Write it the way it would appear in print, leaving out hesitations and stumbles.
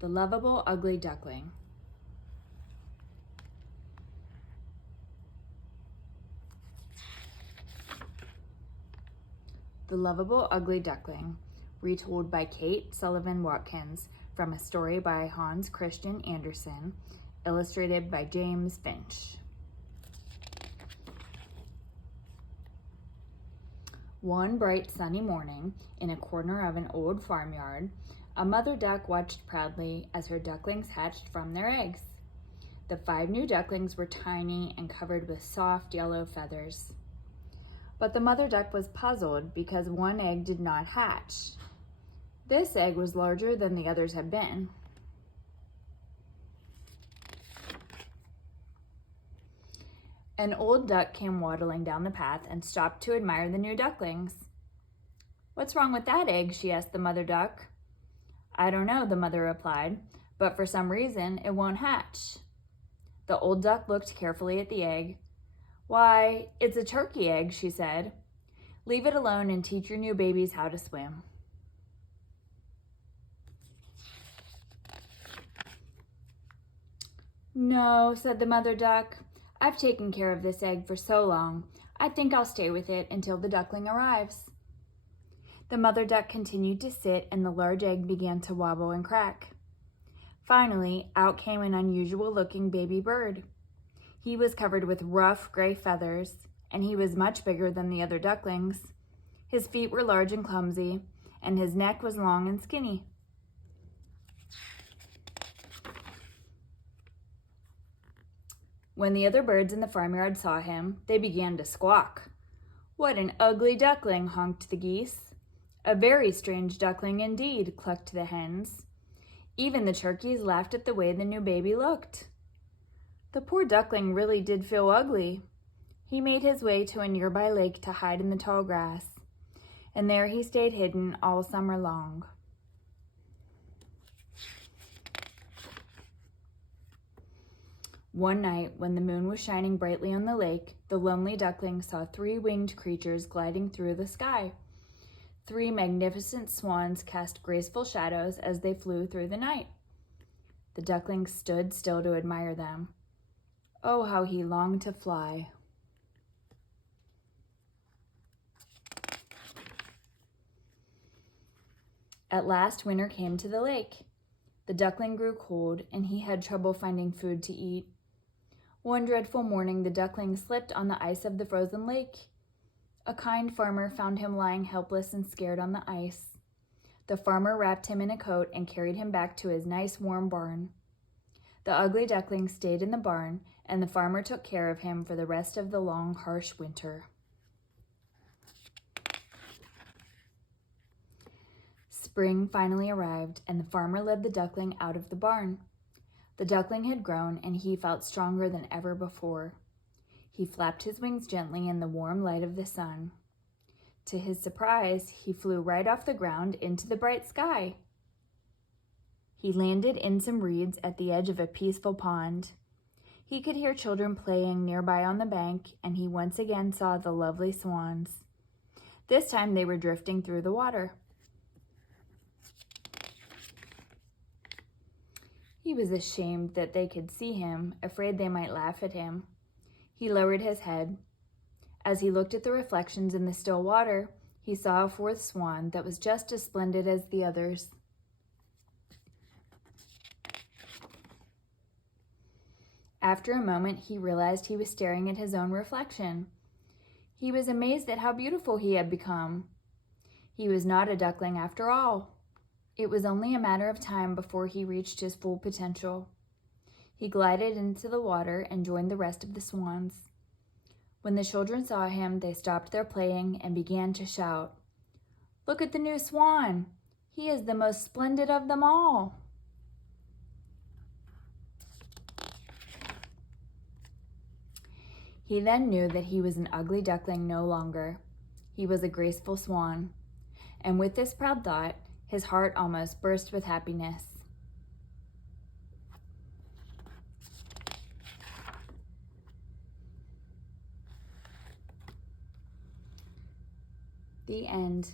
The Lovable, Ugly Duckling. The Lovable, Ugly Duckling, retold by Kate Sullivan Watkins from a story by Hans Christian Andersen, illustrated by James Finch. One bright sunny morning, in a corner of an old farmyard, a mother duck watched proudly as her ducklings hatched from their eggs. The 5 new ducklings were tiny and covered with soft yellow feathers. But the mother duck was puzzled because one egg did not hatch. This egg was larger than the others had been. An old duck came waddling down the path and stopped to admire the new ducklings. "What's wrong with that egg?" she asked the mother duck. "I don't know," the mother replied, "but for some reason it won't hatch." The old duck looked carefully at the egg. "Why, it's a turkey egg," she said. "Leave it alone and teach your new babies how to swim." "No," said the mother duck. "I've taken care of this egg for so long. I think I'll stay with it until the duckling arrives." The mother duck continued to sit, and the large egg began to wobble and crack. Finally, out came an unusual-looking baby bird. He was covered with rough gray feathers, and he was much bigger than the other ducklings. His feet were large and clumsy, and his neck was long and skinny. When the other birds in the farmyard saw him, they began to squawk. "What an ugly duckling," honked the geese. "A very strange duckling indeed," clucked the hens. Even the turkeys laughed at the way the new baby looked. The poor duckling really did feel ugly. He made his way to a nearby lake to hide in the tall grass, and there he stayed hidden all summer long. One night, when the moon was shining brightly on the lake, the lonely duckling saw 3 winged creatures gliding through the sky. 3 magnificent swans cast graceful shadows as they flew through the night. The duckling stood still to admire them. Oh, how he longed to fly. At last, winter came to the lake. The duckling grew cold, and he had trouble finding food to eat. One dreadful morning, the duckling slipped on the ice of the frozen lake. A kind farmer found him lying helpless and scared on the ice. The farmer wrapped him in a coat and carried him back to his nice warm barn. The ugly duckling stayed in the barn, and the farmer took care of him for the rest of the long, harsh winter. Spring finally arrived, and the farmer led the duckling out of the barn. The duckling had grown, and he felt stronger than ever before. He flapped his wings gently in the warm light of the sun. To his surprise, he flew right off the ground into the bright sky. He landed in some reeds at the edge of a peaceful pond. He could hear children playing nearby on the bank, and he once again saw the lovely swans. This time they were drifting through the water. He was ashamed that they could see him, afraid they might laugh at him. He lowered his head. As he looked at the reflections in the still water, he saw a 4th swan that was just as splendid as the others. After a moment, he realized he was staring at his own reflection. He was amazed at how beautiful he had become. He was not a duckling after all. It was only a matter of time before he reached his full potential. He glided into the water and joined the rest of the swans. When the children saw him, they stopped their playing and began to shout, "Look at the new swan! He is the most splendid of them all!" He then knew that he was an ugly duckling no longer. He was a graceful swan. And with this proud thought, his heart almost burst with happiness. The end.